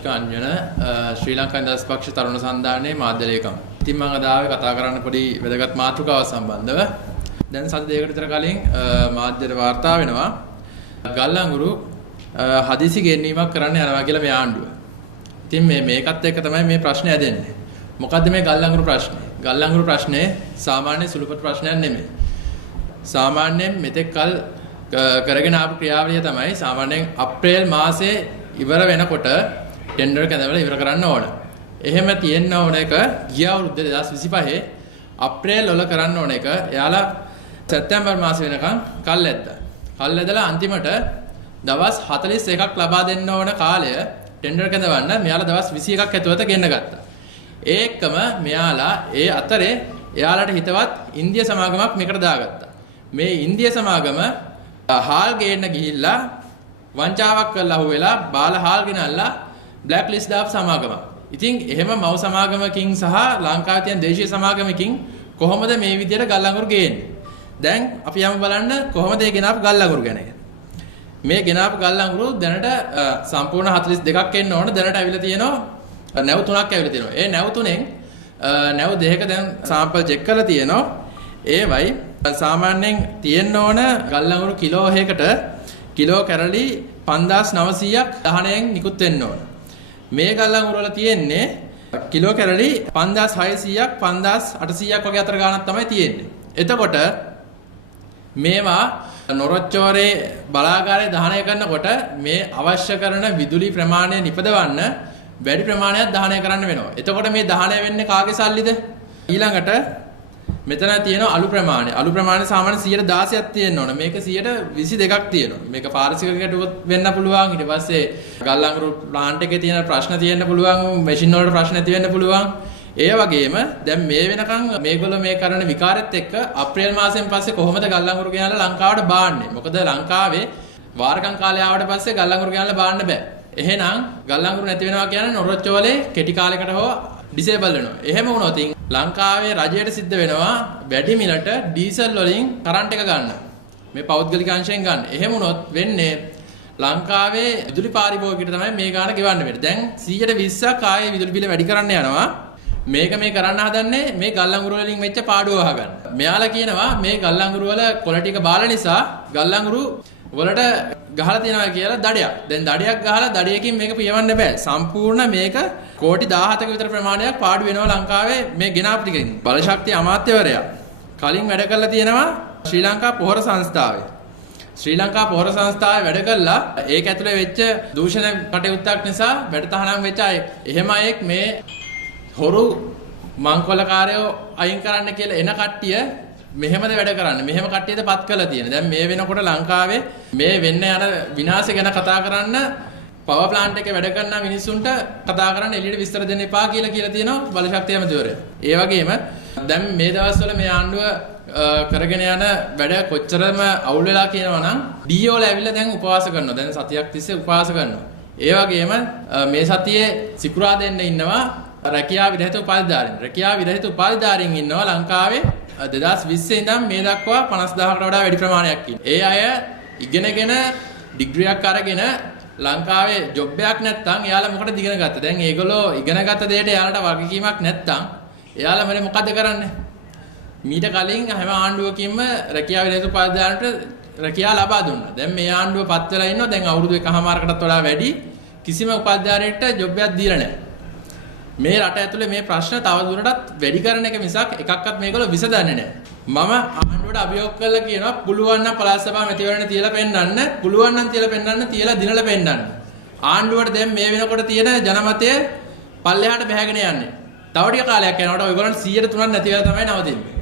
දශික අන්වන ශ්‍රී ලංකා නිදහස් පක්ෂ තරුණ සන්ධානයේ මාධ්‍ය ලේකම්. ඉතින් මම අද ආවේ කතා කරන්න පොඩි වැදගත් මාතෘකාවක් සම්බන්ධව. දැන් සති දෙකකට විතර කලින් මාධ්‍යට වාර්තා වෙනවා ගල්අඟුරු හදිසි ගෙන්වීමක් කරන්න යනවා කියලා මේ ආණ්ඩුව. ඉතින් මේකත් එක්ක තමයි මේ ප්‍රශ්නේ ඇදෙන්නේ. මොකද්ද මේ ගල්අඟුරු ප්‍රශ්නේ? ගල්අඟුරු ප්‍රශ්නේ සාමාන්‍ය සුළුපටු ප්‍රශ්නයක් නෙමෙයි. සාමාන්‍යයෙන් මෙතෙක් කල කරගෙන ආපු ක්‍රියාවලිය තමයි සාමාන්‍යයෙන් අප්‍රේල් මාසේ ඉවර වෙනකොට ටෙන්ඩර් කැඳවලා ඉවර කරන්න ඕන. එහෙම තියෙන්න ඕන එක ගිය අවුරුද්ද 2025 අප්‍රේල් වල කරන්න ඕන එක එයාලා සැප්තැම්බර් මාසේ වෙනකන් කල් ඇද්දා. කල් ඇදලා අන්තිමට දවස් 41ක් ලබා දෙන්න ඕන කාලය ටෙන්ඩර් කැඳවන්න මෙයාලා දවස් 21ක් ඇතුළත ගෙන්න ගත්තා. ඒකම මෙයාලා ඒ අතරේ එයාලට හිතවත් ඉන්දිය සමාගමක් මේකට දාගත්තා. මේ ඉන්දිය සමාගම හාල් ගේන්න ගිහිල්ලා වංචාවක් කරලා අහුවෙලා බාල හාල් ගෙනල්ලා බ්ලැක් ලිස්ට් දාපු සමාගමක්. ඉතින් එහෙම මව් සමාගමකින් සහ ලංකාවේ තියෙන දේශීය සමාගමකින් කොහොමද මේ විදියට ගල්අඟුරු ගේන්නේ? දැන් අපි යමු බලන්න කොහොමද මේ ගෙනාපු ගල්අඟුරු ගැන. මේ ගෙනාපු ගල්අඟුරු දැනට සම්පූර්ණ 42ක් එන්න ඕන. දැනට ඇවිල්ලා තියෙනවා නැව් 3ක් ඇවිල්ලා තියෙනවා. ඒ නැව් 3න් නැව් දෙකක දැන් සාම්පල් චෙක් කරලා තියෙනවා. ඒවයි සාමාන්‍යයෙන් තියෙන්න ඕන ගල්අඟුරු කිලෝ එකකට කිලෝ කැරලි 5900ක් දහණයෙන් නිකුත් වෙන්න ඕන. මේ ගල්අඟුරු වල තියෙන්නේ කිලෝ කැරලි 5600ක් 5800ක් වගේ අතර ගාණක් තමයි තියෙන්නේ. එතකොට මේවා නොරොච්චෝරේ බලාගාරයේ දහනය කරනකොට මේ අවශ්‍ය කරන විදුලි ප්‍රමාණය නිපදවන්න වැඩි ප්‍රමාණයක් දහනය කරන්න වෙනවා. එතකොට මේ දහනය වෙන්නේ කාගේ සල්ලිද? ඊළඟට මෙතන තියෙන අලු ප්‍රමාණය. අලු ප්‍රමාණය සාමාන්‍ය 116ක් තියෙන්න ඕන. මේක 122ක් තියෙනවා. මේක පාරිසරිකයට වෙන්න පුළුවන්. ඊට පස්සේ ගල්අඟුරු ප්ලාන්ට් එකේ තියෙන ප්‍රශ්න තියෙන්න පුළුවන්. මැෂින් වලට ප්‍රශ්න ඇති වෙන්න පුළුවන්. ඒ වගේම දැන් මේ වෙනකන් මේගොල්ලෝ මේ කරන විකාරෙත් එක්ක අප්‍රේල් මාසෙන් පස්සේ කොහොමද ගල්අඟුරු ගෙනල්ලා ලංකාවට බාන්නේ? මොකද ලංකාවේ වාරකම් කාලය ආවට පස්සේ ගල්අඟුරු ගෙනල්ලා බාන්න බෑ. එහෙනම් ගල්අඟුරු නැති වෙනවා කියන්නේ නොරොච්චෝලේ කෙටි කාලයකට හෝ ඩිසේබල් වෙනවා. එහෙම වුණොත් ලංකාවේ රජයට සිද්ධ වෙනවා වැඩි මිලට ඩීසල් වලින් කරන්ට් එක ගන්න. මේ පෞද්ගලික අංශයෙන් ගන්න. එහෙම වුණොත් වෙන්නේ ලංකාවේ විදුලි පාරිභෝගිකයට තමයි මේ ගාණ ගෙවන්න වෙන්නේ. දැන් 120ක් ආයේ විදුලි බිල වැඩි කරන්න යනවා. මේක මේ කරන්න හදන්නේ මේ ගල්අඟුරු වලින් වෙච්ච පාඩුව අහගන්න. මෙයාලා කියනවා මේ ගල්අඟුරු වල කොළ ටික බාල නිසා ගල්අඟුරු වලට ගහලා තියෙනවා කියලා දඩයක්. දැන් දඩයක් ගහලා දඩයකින් මේක පියවන්න බෑ. සම්පූර්ණ මේක කෝටි 17ක විතර ප්‍රමාණයක් පාඩු වෙනවා ලංකාවේ මේ ගෙනාපු ටිකෙන්. බලශක්ති අමාත්‍යවරයා කලින් වැඩ කරලා තියෙනවා ශ්‍රී ලංකා පොහොර සංස්ථාවේ. ශ්‍රී ලංකා පොහොර සංස්ථාවේ වැඩ කළා ඒක ඇතුලේ වෙච්ච දූෂණ කටයුත්තක් නිසා වැඩ තහනම් වෙච්ච අය. එහෙම අයෙක් මේ හොරු මංකොලකාරයෝ අයින් කරන්න කියලා එන කට්ටිය මෙහෙමද වැඩ කරන්නේ. මෙහෙම කට්ටියද පත් කරලා තියෙන. දැන් මේ වෙනකොට ලංකාවේ මේ වෙන්න යන විනාශය ගැන කතා කරන්න පවර් ප්ලාන්ට් එකේ වැඩ කරන මිනිස්සුන්ට කතා කරන්න එළියට විස්තර දෙන්න එපා කියලා තියෙනවා බලශක්ති ඇමතිවරයා. ඒ වගේම දැන් මේ දවස්වල මේ ආණ්ඩුව කරගෙන යන වැඩ කොච්චරම අවුල් වෙලා කියනවා නම් ඩීఓ ල ඇවිල්ලා දැන් උපවාස කරනවා. දැන් සතියක් තිස්සේ උපවාස කරනවා. ඒ වගේම මේ සතියේ සිකුරාදෙන්න ඉන්නවා රැකියා විරහිත උපාධිධාරීන්. රැකියා විරහිත උපාධිධාරීන් ඉන්නවා ලංකාවේ 2020 ඉඳන් මේ දක්වා 50000කට වඩා වැඩි ප්‍රමාණයක් ඉන්නවා. ඒ අය ඉගෙනගෙන ඩිග්‍රියක් අරගෙන ලංකාවේ ජොබ් එකක් නැත්නම් එයාලා මොකටද ඉගෙන ගත්තේ? දැන් ඒගොල්ලෝ ඉගෙනගත්ත දෙයට එයාලට වගකීමක් නැත්නම් එයාලා මොකද කරන්නේ? මීට කලින් හැම ආණ්ඩුවකින්ම රැකියා විරහිත උපාධිධාරීන්ට රැකියාව ලබා දුන්නා. දැන් මේ ආණ්ඩුව පත් වෙලා ඉන්නවා. දැන් අවුරුදු 1කමාරකටත් වඩා වැඩි කිසිම උපාධිධාරියෙක්ට ජොබ් එකක් දීලා නැහැ. මේ රට ඇතුලේ මේ ප්‍රශ්න තවදුරටත් වැඩි කරන එක මිසක් එකක්වත් මේගොල්ලෝ විසඳන්නේ නැහැ. මම ආණ්ඩුවට අභියෝග කළා කියනවා පුළුවන් නම් පළාත් සභාව මැතිවරණ තියලා පෙන්නන්න, පුළුවන් නම් තියලා පෙන්නන්න, තියලා දිනලා පෙන්නන්න. ආණ්ඩුවට දැන් මේ වෙනකොට තියෙන ජනමතය පල්ලෙහාට බැහැගෙන යන්නේ. තව ටික කාලයක් යනකොට ඔයගොල්ලන්ට 103ක් නැති වෙලා තමයි නවතින්නේ.